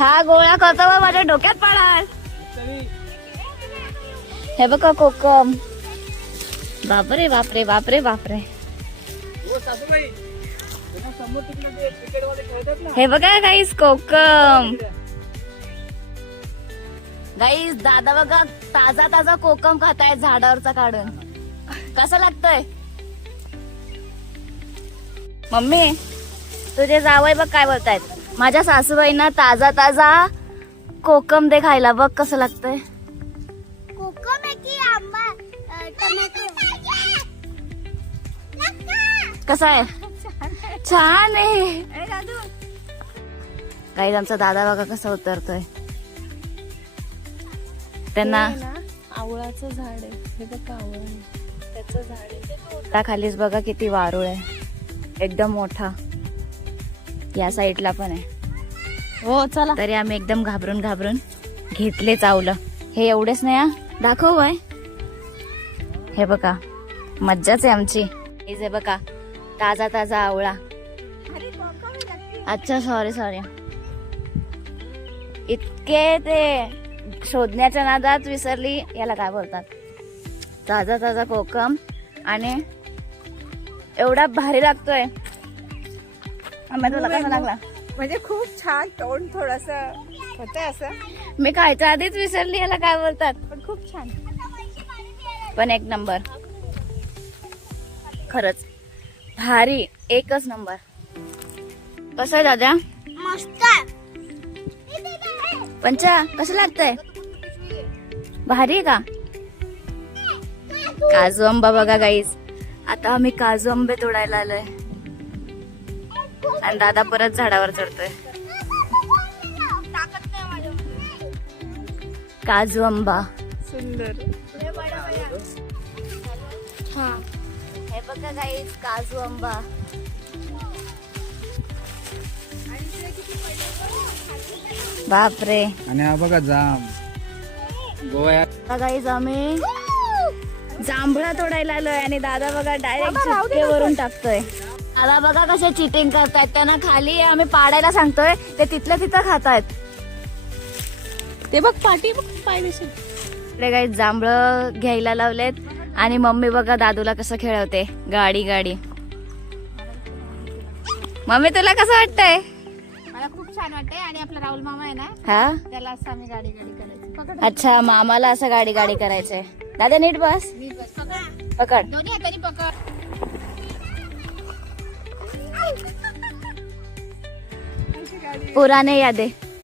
हा गोळा करतो बा, माझ्या डोक्यात पडाल. हे बघा कोकम. बापरे बापरे बापरे बापरे. हे बघा गाईस कोकम. गाईस दादा बघा ताजा ताजा कोकम खाताय झाडावरचा काढून. कसं लागतंय मम्मी? तुझे जावई बघ काय बोलतायत. माझ्या सासूबाईंना ताजा ताजा कोकम दे खायला. बघ कसं लागतंय. कोकम आहे की आंबा टोमॅटो. कसं आहे? छान आहे. काही आमचा दादा बघा कसा उतरतोय. त्यांना आवळाचं झाड आहे. हे बघा आवळ त्याचं झाड आहे. त्या खालीच बघा किती वारुळ आहे. एकदम मोठा. या साईडला पण आहे. हो चला. तरी आम्ही एकदम घाबरून घाबरून घेतले चावलं. हे एवढेच नाही हा, दाखव बाय. हे बघा मज्जाच आहे आमची. हे बघा ताजा ताजा आवळा. अच्छा सॉरी सॉरी. इतके ते शोधण्याच्या नादात विसरली याला काय बोलतात. ताजा ताजा कोकम आणि एवढा भारी लागतोय. आम्ही तुला कसा लागला? म्हणजे खूप छान. तोंड थोडस होत असं. मी खायच्या आधीच विसरली याला काय बोलतात. पण खूप छान. पण एक नंबर. खरंच भारी. एकच नंबर. कसं आहे दादा? मस्त. पंचा कसं लागतंय? भारी आहे का? काजू आंबा बघा गाईस. आता आम्ही काजू आंबे तोडायला आलोय आणि दादा परत झाडावर चढतोय. काजू आंबा सुंदर. हे बघा गाईस काजू आंबा. बापरे. आणि हा बघा जाम गोव्यात. गाईस आम्ही जांभळा तोडायला आलोय आणि दादा बघा डायरेक्ट चिटकेवरून टाकतोय. दादा बघा कसे चिटिंग करतायत. त्यांना खाली आम्ही पाडायला सांगतोय ते तिथल्या तिथं खातायत. ते बघ पाठी बघ पाय दिसेल. इकडे काही जांभळं घ्यायला लावलेत आणि मम्मी बघा दादूला कसं खेळवते. गाडी गाडी. मम्मी तुला कसं वाटतंय? मला खूप छान वाटतंय. आणि आपला राहुल मामा आहे ना हा त्याला असं आम्ही गाडी गाडी करायचं. पकड अच्छा मामाला असं गाडी गाडी करायचंय. दादा नीट बस. पकड. पकड. दोन्ही हाताने पकड. पुराने यादे.